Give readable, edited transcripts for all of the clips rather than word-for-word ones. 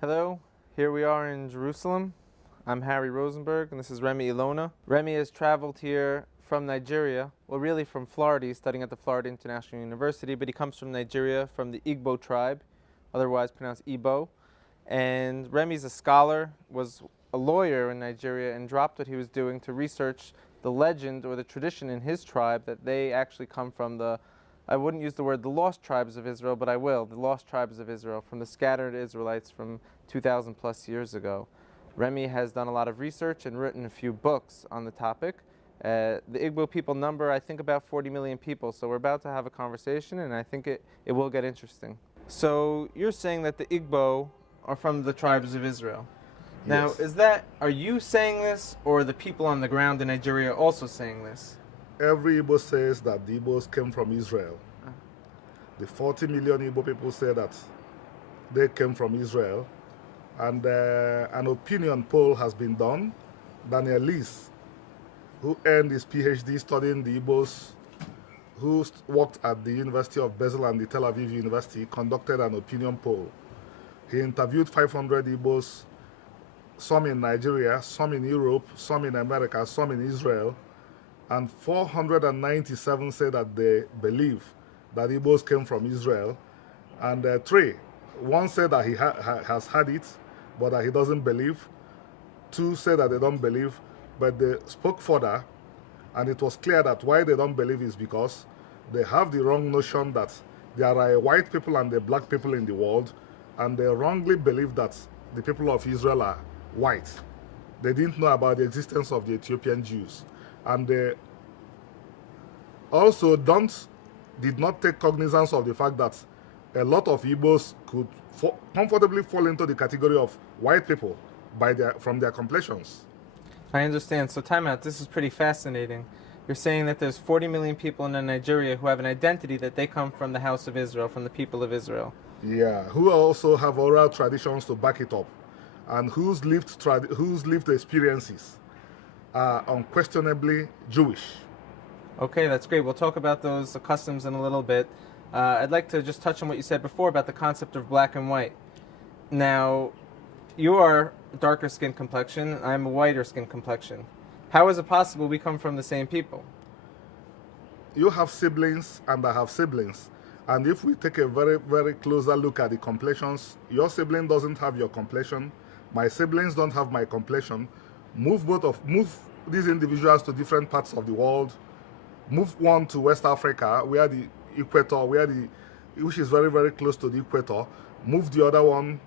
Hello, here we are in Jerusalem. I'm Harry Rosenberg, and this is Remy Ilona. Remy has traveled here from Nigeria, well, really from Florida. He's studying at the Florida International University, but he comes from Nigeria, from the Igbo tribe, otherwise pronounced Igbo. And Remy's a scholar, was a lawyer in Nigeria, and dropped what he was doing to research the legend or the tradition in his tribe that they actually come from I wouldn't use the word the lost tribes of Israel, but I will, the lost tribes of Israel, from the scattered Israelites from 2,000 plus years ago. Remy has done a lot of research and written a few books on the topic. The Igbo people number, I think, about 40 million people, so we're about to have a conversation, and I think it will get interesting. So you're saying that the Igbo are from the tribes of Israel. Now, Yes. are you saying this, or are the people on the ground in Nigeria also saying this? Every Igbo says that the Igbos came from Israel. The 40 million Igbo people say that they came from Israel. And an opinion poll has been done. Daniel Lees, who earned his PhD studying the Igbos, who worked at the University of Basel and the Tel Aviv University, conducted an opinion poll. He interviewed 500 Igbos, some in Nigeria, some in Europe, some in America, some in Israel, and 497 say that they believe that Igbos came from Israel, and one said that he has had it, but that he doesn't believe. Two said that they don't believe, but they spoke further, and it was clear that why they don't believe is because they have the wrong notion that there are white people and the black people in the world, and they wrongly believe that the people of Israel are white. They didn't know about the existence of the Ethiopian Jews. And they also did not take cognizance of the fact that a lot of Igbos could comfortably fall into the category of white people from their complexions. I understand. So time out. This is pretty fascinating. You're saying that there's 40 million people in Nigeria who have an identity that they come from the house of Israel, from the people of Israel. Yeah, who also have oral traditions to back it up, and whose lived experiences are unquestionably Jewish. Okay, that's great. We'll talk about those customs in a little bit. I'd like to just touch on what you said before about the concept of black and white. Now, you are darker skin complexion, I'm a whiter skin complexion. How is it possible we come from the same people? You have siblings and I have siblings. And if we take a very, very closer look at the complexions, your sibling doesn't have your complexion, my siblings don't have my complexion. Move these individuals to different parts of the world. Move one to West Africa, where the equator, which is very, very close to the equator. Move the other one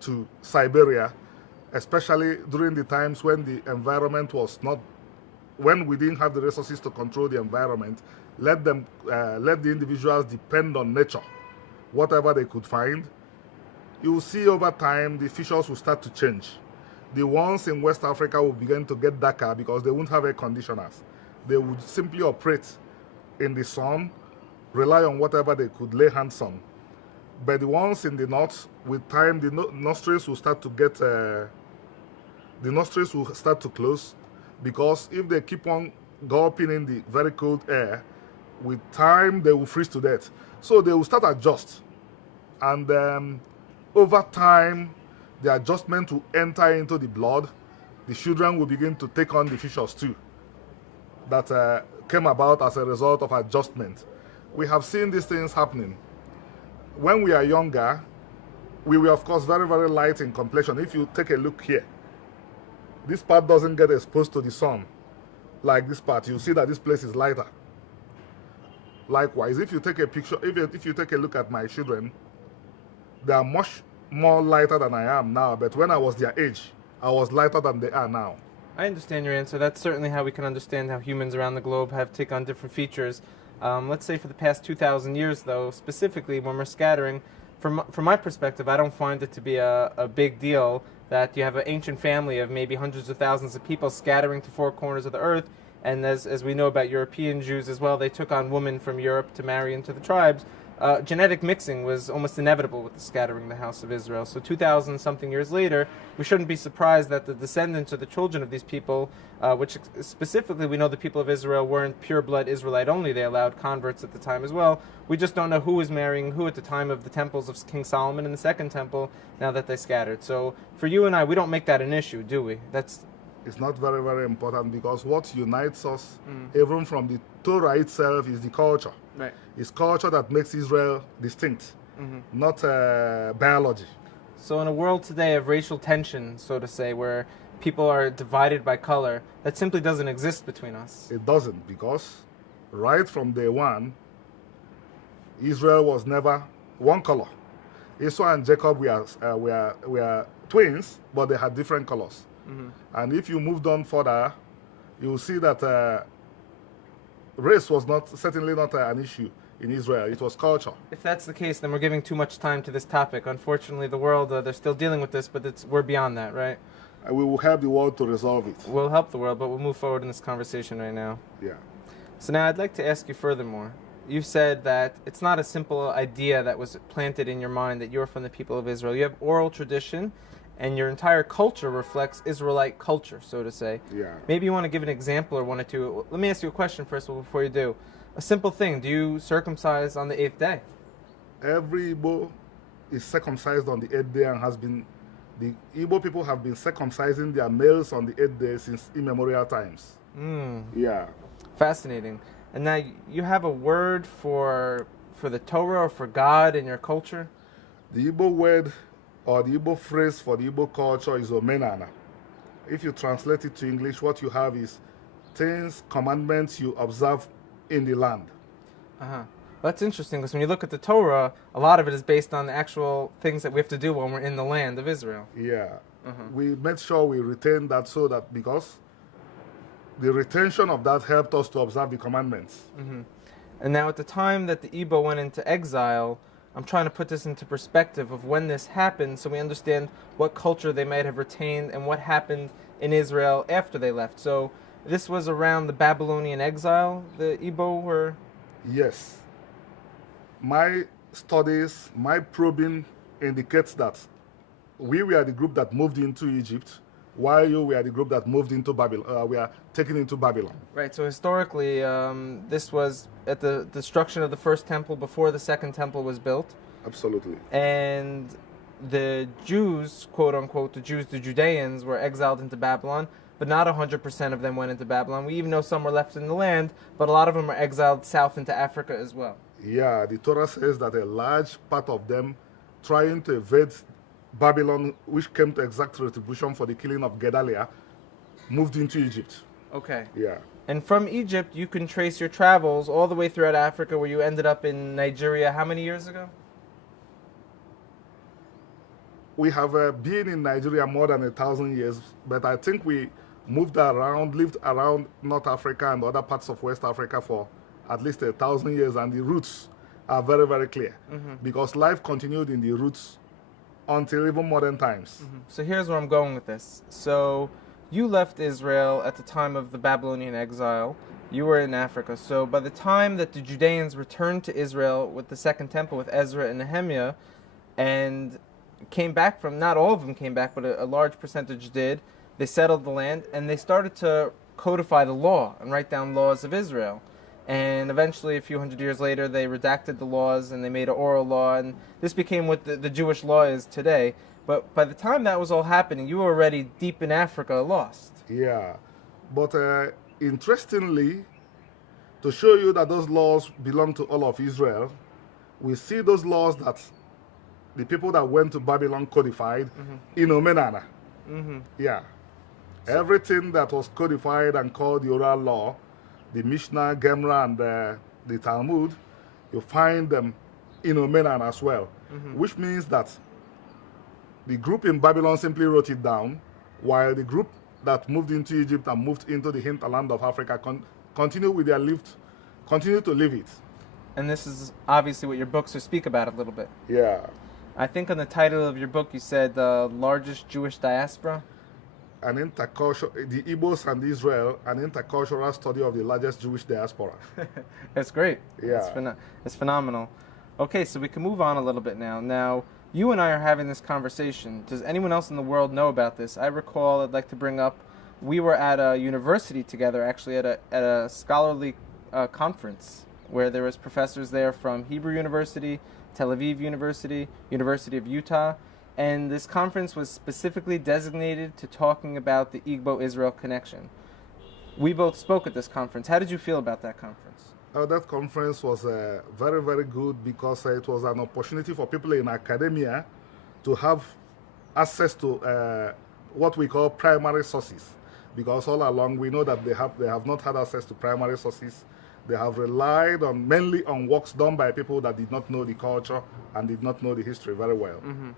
to Siberia, especially during the times when the environment was not, when we didn't have the resources to control the environment. Let the individuals depend on nature, whatever they could find. You will see over time the features will start to change. The ones in West Africa will begin to get darker because they won't have air conditioners. They would simply operate in the sun, rely on whatever they could lay hands on. But the ones in the north, with time, the nostrils will start to close, because if they keep on gulping in the very cold air, with time they will freeze to death. So they will start adjust, and over time, the adjustment will enter into the blood. The children will begin to take on the features too that came about as a result of adjustment. We have seen these things happening. When we are younger, we were of course very, very light in complexion. If you take a look here, this part doesn't get exposed to the sun like this part. You see that this place is lighter. Likewise, if you take a picture, if you take a look at my children, they are much more lighter than I am now, but when I was their age, I was lighter than they are now. I understand your answer. That's certainly how we can understand how humans around the globe have taken on different features. Let's say for the past 2,000 years, though, specifically when we're scattering, from my perspective, I don't find it to be a big deal that you have an ancient family of maybe hundreds of thousands of people scattering to four corners of the earth. And as we know about European Jews as well, they took on women from Europe to marry into the tribes. genetic mixing was almost inevitable with the scattering of the house of Israel. So 2,000 something years later, we shouldn't be surprised that the descendants or the children of these people, which specifically we know the people of Israel weren't pure blood Israelite only, they allowed converts at the time as well. We just don't know who was marrying who at the time of the temples of King Solomon and the second temple, now that they scattered. So for you and I, we don't make that an issue, do we? It's not very, very important, because what unites us, even from the Torah itself, is the culture. Right. It's culture that makes Israel distinct, not biology. So in a world today of racial tension, so to say, where people are divided by color, that simply doesn't exist between us. It doesn't, because right from day one, Israel was never one color. Esau and Jacob were twins, but they had different colors. And if you moved on further, you will see that race was certainly not an issue in Israel. It was culture. If that's the case, then we're giving too much time to this topic. Unfortunately, the world, they're still dealing with this, but we're beyond that, right? And we will help the world to resolve it. We'll help the world, but we'll move forward in this conversation right now. Yeah. So now I'd like to ask you furthermore. You said that it's not a simple idea that was planted in your mind that you're from the people of Israel. You have oral tradition, and your entire culture reflects Israelite culture, so to say. Yeah. Maybe you want to give an example or one or two. Let me ask you a question first of all before you do. A simple thing, do you circumcise on the 8th day? Every Igbo is circumcised on the 8th day, and the Igbo people have been circumcising their males on the 8th day since immemorial times. Yeah. Fascinating. And now you have a word for the Torah or for God in your culture? The Igbo word or the Igbo phrase for the Igbo culture is omenana. If you translate it to English, what you have is things, commandments you observe in the land. Well, that's interesting, because when you look at the Torah, a lot of it is based on the actual things that we have to do when we're in the land of Israel. Yeah. We made sure we retain that, so that because the retention of that helped us to observe the commandments. And now at the time that the Igbo went into exile, I'm trying to put this into perspective of when this happened so we understand what culture they might have retained and what happened in Israel after they left. So this was around the Babylonian exile, the Igbo were? Yes. My studies, my probing indicates that we were the group that moved into Egypt, while you were the group that moved into Babylon. We are taken into Babylon. Right, so historically, this was at the destruction of the first temple before the second temple was built. Absolutely. And the Jews, quote unquote, the Judeans, were exiled into Babylon, but not 100% of them went into Babylon. We even know some were left in the land, but a lot of them were exiled south into Africa as well. Yeah, the Torah says that a large part of them trying to evade Babylon, which came to exact retribution for the killing of Gedaliah, moved into Egypt. Okay. Yeah. And from Egypt, you can trace your travels all the way throughout Africa, where you ended up in Nigeria how many years ago? We have been in Nigeria more than 1,000 years, but I think we moved around, lived around North Africa and other parts of West Africa for at least 1,000 years, and the roots are very, very clear, because life continued in the roots until even modern times. So here's where I'm going with this. So you left Israel at the time of the Babylonian exile. You were in Africa. So by the time that the Judeans returned to Israel with the second temple with Ezra and Nehemiah, and came back from, not all of them came back, but a large percentage did, they settled the land, and they started to codify the law and write down laws of Israel. And eventually, a few hundred years later, they redacted the laws and they made an oral law, and this became what the Jewish law is today. But by the time that was all happening, you were already deep in Africa, lost. Yeah, but interestingly, to show you that those laws belong to all of Israel, we see those laws that the people that went to Babylon codified in Omenana. Yeah, everything that was codified and called the oral law, the Mishnah, Gemara, and the Talmud, you find them in Omenan as well, which means that the group in Babylon simply wrote it down, while the group that moved into Egypt and moved into the hinterland of Africa continue with their continue to live it. And this is obviously what your books speak about a little bit. Yeah. I think on the title of your book you said the largest Jewish diaspora. The Igbos and Israel, an intercultural study of the largest Jewish diaspora. That's great. Yeah. It's phenomenal. Okay, so we can move on a little bit now. Now, you and I are having this conversation. Does anyone else in the world know about this? I recall, I'd like to bring up, we were at a university together, actually at a scholarly conference where there was professors there from Hebrew University, Tel Aviv University, University of Utah, and this conference was specifically designated to talking about the Igbo-Israel connection. We both spoke at this conference. How did you feel about that conference? That conference was very, very good because it was an opportunity for people in academia to have access to what we call primary sources. Because all along we know that they have not had access to primary sources. They have relied mainly on works done by people that did not know the culture and did not know the history very well. Mm-hmm.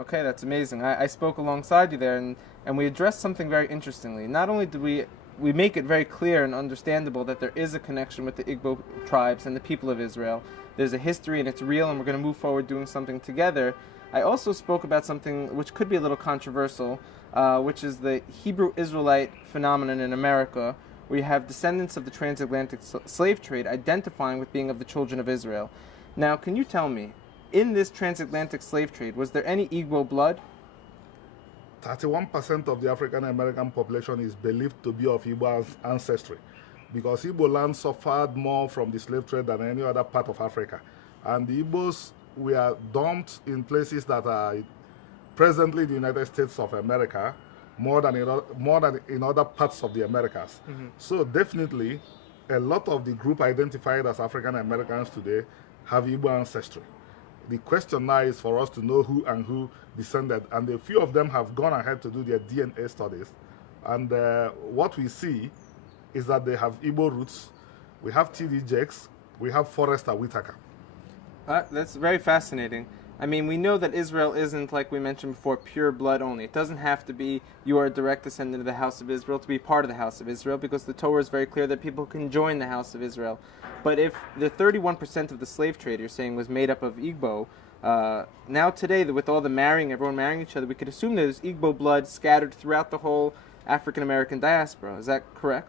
Okay, that's amazing. I spoke alongside you there, and we addressed something very interestingly. Not only did we make it very clear and understandable that there is a connection with the Igbo tribes and the people of Israel. There's a history and it's real, and we're going to move forward doing something together. I also spoke about something which could be a little controversial, which is the Hebrew Israelite phenomenon in America, where you have descendants of the transatlantic slave trade identifying with being of the children of Israel. Now, can you tell me, in this transatlantic slave trade, was there any Igbo blood? 31% of the African American population is believed to be of Igbo ancestry, because Igbo land suffered more from the slave trade than any other part of Africa. And the Igbos were dumped in places that are presently the United States of America, more than in other parts of the Americas. Mm-hmm. So definitely, a lot of the group identified as African Americans today have Igbo ancestry. The question now is for us to know who and who descended, and a few of them have gone ahead to do their DNA studies. And what we see is that they have Igbo roots. We have T.D. Jakes, we have Forrester Whitaker. That's very fascinating. I mean, we know that Israel isn't, like we mentioned before, pure blood only. It doesn't have to be you are a direct descendant of the house of Israel to be part of the house of Israel, because the Torah is very clear that people can join the house of Israel. But if the 31% of the slave trade you're saying was made up of Igbo, now today, with all the marrying, everyone marrying each other, we could assume there's Igbo blood scattered throughout the whole African-American diaspora. Is that correct?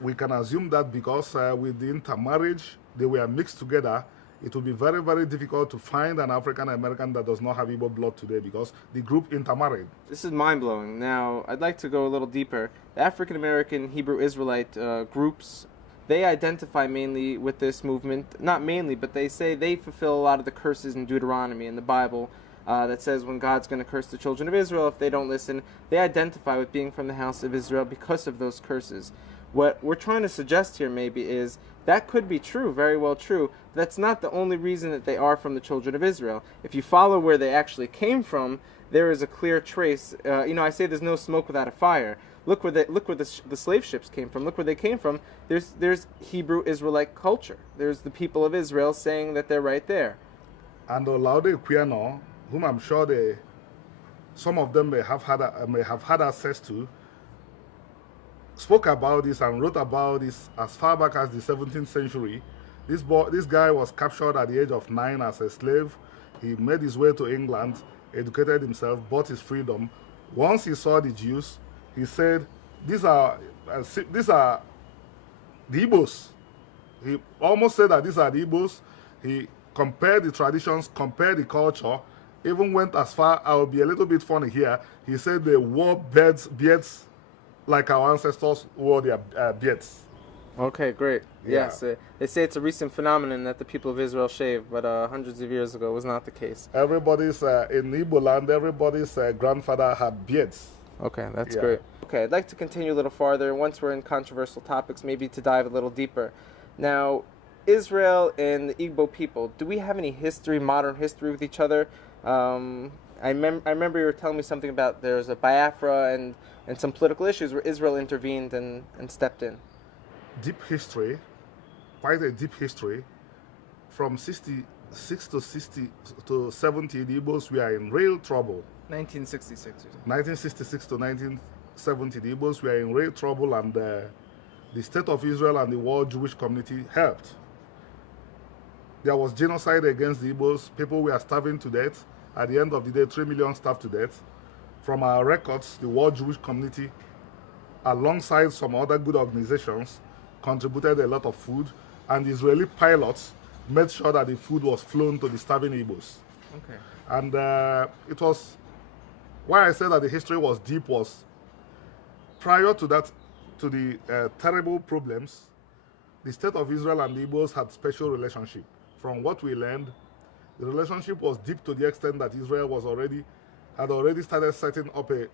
We can assume that because with the intermarriage, they were mixed together. It will be very, very difficult to find an African American that does not have Igbo blood today because the group intermarried. This is mind-blowing. Now, I'd like to go a little deeper. The African American Hebrew Israelite groups, they identify mainly with this movement. Not mainly, but they say they fulfill a lot of the curses in Deuteronomy in the Bible that says when God's going to curse the children of Israel if they don't listen. They identify with being from the house of Israel because of those curses. What we're trying to suggest here maybe is that could be true, very well true. That's not the only reason that they are from the children of Israel. If you follow where they actually came from, there is a clear trace. I say there's no smoke without a fire. Look where the slave ships came from. Look where they came from. There's Hebrew Israelite culture. There's the people of Israel saying that they're right there. And Olaude Equiano, whom I'm sure some of them may have had access to, spoke about this and wrote about this as far back as the 17th century. This guy was captured at the age of 9 as a slave. He made his way to England, educated himself, bought his freedom. Once he saw the Jews, he said, these are the Igbos. He almost said that these are the Igbos. He compared the traditions, compared the culture, even went as far, I'll be a little bit funny here, he said they wore beards like our ancestors wore their beards. Okay, great. Yeah. Yes, they say it's a recent phenomenon that the people of Israel shave, but hundreds of years ago was not the case. Everybody's, in Igbo land, everybody's grandfather had beards. Okay, that's great. Okay, I'd like to continue a little farther. Once we're in controversial topics, maybe to dive a little deeper. Now, Israel and the Igbo people, do we have any history, modern history with each other? I remember you were telling me something about there's a Biafra and some political issues where Israel intervened and stepped in. Deep history, quite a deep history. From 66 to 70, the Igbos were in real trouble. 1966. 1966 to 1970, the Igbos were in real trouble, and the State of Israel and the world Jewish community helped. There was genocide against the Igbos. People were starving to death. At the end of the day, 3 million starved to death. From our records, the world Jewish community, alongside some other good organizations, contributed a lot of food, and Israeli pilots made sure that the food was flown to the starving Igbos. Okay. And it was, why I said that the history was deep was, prior to that, to the terrible problems, the state of Israel and the Igbos had special relationship. From what we learned, the relationship was deep to the extent that Israel had already started setting up a